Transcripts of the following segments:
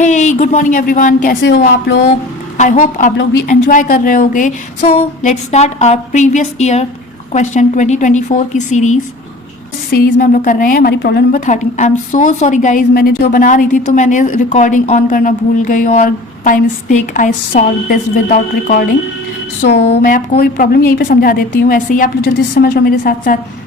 हे good morning everyone, कैसे हो आप लोग? आई होप आप लोग भी एंजॉय कर रहे होगे। So let's start our previous year question 2024 की सीरीज में हम लोग कर रहे हैं हमारी problem number 13। I am so sorry guys, मैंने जो बना रही थी तो मैंने रिकॉर्डिंग ऑन करना भूल गई और by mistake I solve this without recording. So मैं आपको ये प्रॉब्लम यहीं पे समझा देती हूँ, ऐसे ही आप लोग जल्दी से समझ लो मेरे साथ साथ।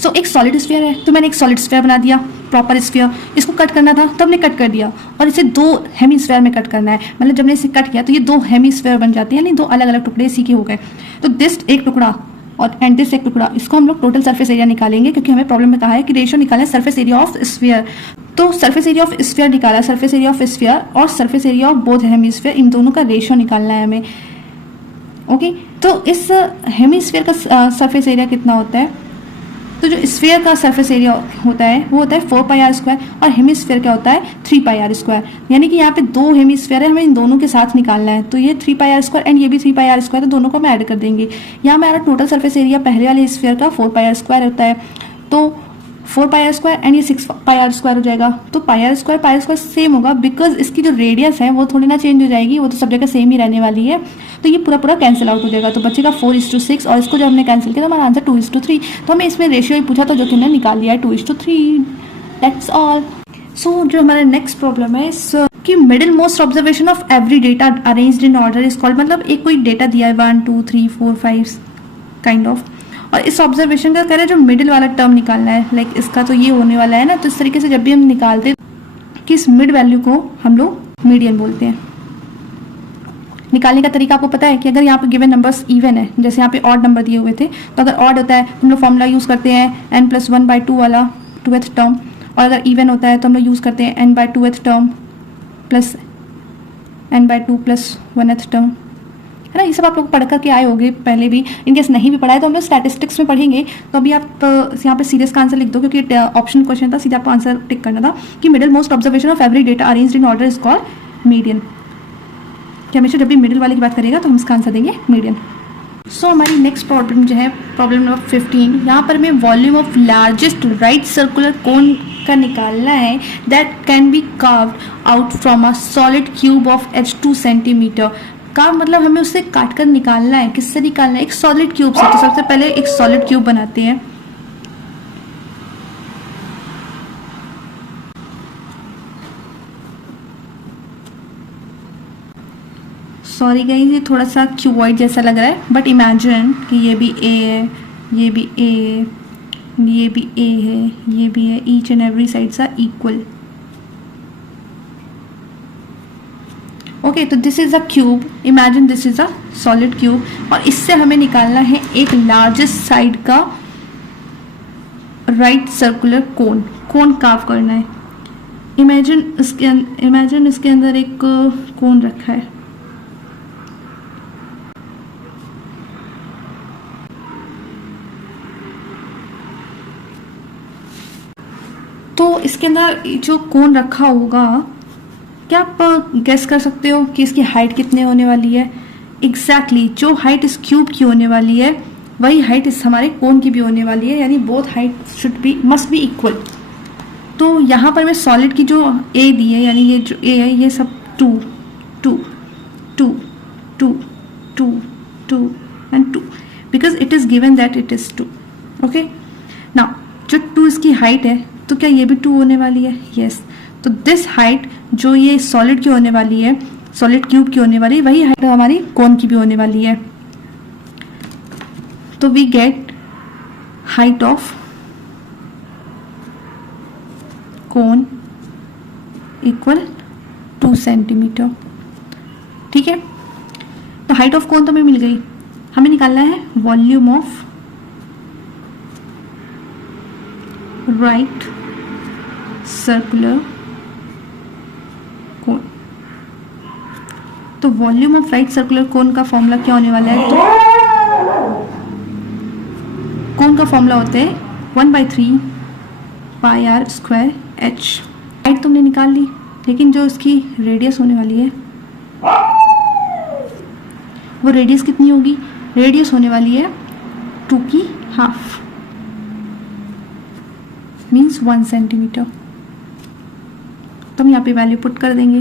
सो एक सॉलिड स्फीयर है तो मैंने एक सॉलिड स्फीयर बना दिया, प्रॉपर स्फीयर। इसको कट करना था तो हमने कट कर दिया और इसे दो हेमीस्फीयर में कट करना है। मतलब जब मैंने इसे कट किया तो ये दो हेमीस्फीयर बन जाते हैं, यानी दो अलग अलग टुकड़े इसी के हो गए। तो दिस एक टुकड़ा और एंड दिस एक टुकड़ा, इसको हम लोग टोटल सरफेस एरिया निकालेंगे क्योंकि हमें प्रॉब्लम में कहा है कि रेशियो निकालें सरफेस एरिया ऑफ स्फीयर। तो सरफेस एरिया ऑफ स्फीयर निकाला, सरफेस एरिया ऑफ स्फीयर और surface area of both hemisphere, इन दोनों का रेशियो निकालना है हमें। ओके, तो इस हेमीस्फीयर का सरफेस एरिया कितना होता है? तो जो स्फीयर का सरफेस एरिया होता है वो होता है 4πr² और हेमीस्फीयर क्या होता है 3πr²। यानी कि यहाँ पे दो हेमीस्फीयर है, हमें इन दोनों के साथ निकालना है। तो ये 3πr² एंड ये भी 3πr², तो दोनों को हम ऐड कर देंगे। यहाँ हमारा टोटल सरफेस एरिया पहले वाले स्फीयर का 4πr² होता है, तो 4πr² एंड ये 6πr² हो जाएगा। तो πr² सेम होगा बिकॉज इसकी जो रेडियस है वो थोड़ी ना चेंज हो जाएगी, वो तो सब जगह सेम ही रहने वाली है। तो ये पूरा कैंसिल आउट हो जाएगा, तो बचेगा 4:6 और इसको जब हमने कैंसिल किया तो हमारा आंसर 2:3। तो हमें इसमें रेशियो ही पूछा था जो कि हमने निकाल लिया है 2:3। That's all. सो जो हमारा नेक्स्ट प्रॉब्लम है कि middle most observation of every data arranged in order is called. मतलब एक कोई डेटा दिया है 1 2 3 4 5 काइंड ऑफ, और इस ऑब्जर्वेशन का कह रहे हैं जो मिडिल वाला टर्म निकालना है। लाइक इसका तो ये होने वाला है ना, तो इस तरीके से जब भी हम निकालते हैं कि इस मिड वैल्यू को हम लोग मीडियन बोलते हैं। निकालने का तरीका आपको पता है कि अगर यहाँ पे गिवन नंबर्स इवन है, जैसे यहाँ पे ऑड नंबर दिए हुए थे, तो अगर ऑड होता है तो हम लोग फॉर्मूला यूज़ करते हैं n+1/2 वाला 2th टर्म, और अगर इवन होता है तो हम लोग यूज़ करते हैं n/2th term plus n/2 + 1th term, है ना। ये सब आप लोग पढ़ करके आए होंगे पहले भी, इनकेस नहीं भी पढ़ा है तो हम लोग स्टैटिस्टिक्स में पढ़ेंगे। तो अभी आप यहाँ पे सीरियस का आंसर लिख दो क्योंकि ऑप्शन क्वेश्चन था, सीधा आपको आंसर टिक करना था कि middle most observation of every data arranged in order is called median. कि हमेशा जब भी मिडिल वाले की बात करेगा तो हम इसका आंसर देंगे मीडियन। सो हमारी नेक्स्ट प्रॉब्लम जो है प्रॉब्लम नंबर 15, यहाँ पर हमें volume of largest right circular cone का निकालना है that can be carved out from a solid cube of h2 centimetre. का मतलब हमें उससे काट कर निकालना है। किससे निकालना है? एक सॉलिड क्यूब से। तो सबसे पहले एक सॉलिड क्यूब बनाते हैं। सॉरी गाइस, ये थोड़ा सा क्यूबॉइड जैसा लग रहा है, बट इमेजिन कि ये भी ए है, ये भी ए है, ये भी ए है, ये भी है, each and every sides are equal. Okay, तो this is a cube, imagine this is a solid cube, और इससे हमें निकालना है एक लार्जेस्ट साइड का राइट सर्कुलर कोन कार्व करना है। इमेजिन इसके अंदर एक कोन रखा है। तो इसके अंदर जो कोन रखा होगा, क्या आप गेस कर सकते हो कि इसकी हाइट कितने होने वाली है? एग्जैक्टली जो हाइट इस क्यूब की होने वाली है वही हाइट इस हमारे कोन की भी होने वाली है, यानी both height must be equal. तो यहाँ पर मैं सॉलिड की जो ए दी है, यानी ये जो ए है, ये सब 2 2 2 2 2 2 and 2 because it is given that it is 2। Okay, now जो 2 इसकी हाइट है, तो क्या ये भी 2 होने वाली है? यस। तो दिस हाइट जो ये सॉलिड की होने वाली है, सॉलिड क्यूब की होने वाली है, वही हाइट हमारी कोन की भी होने वाली है। तो we get height of cone equal 2 centimetre. ठीक है, तो हाइट ऑफ कोन तो हमें मिल गई। हमें निकालना है volume of right circular cone. तो volume of right circular cone का फॉर्मूला क्या होने वाला है? तो कोन का फॉर्मूला होता है 1/3 πr² h। हाइट तुमने निकाल ली, लेकिन जो इसकी रेडियस होने वाली है वो रेडियस कितनी होगी? रेडियस होने वाली है 2.5 मीन्स 1 सेंटीमीटर। तो हम यहाँ पे वैल्यू पुट कर देंगे।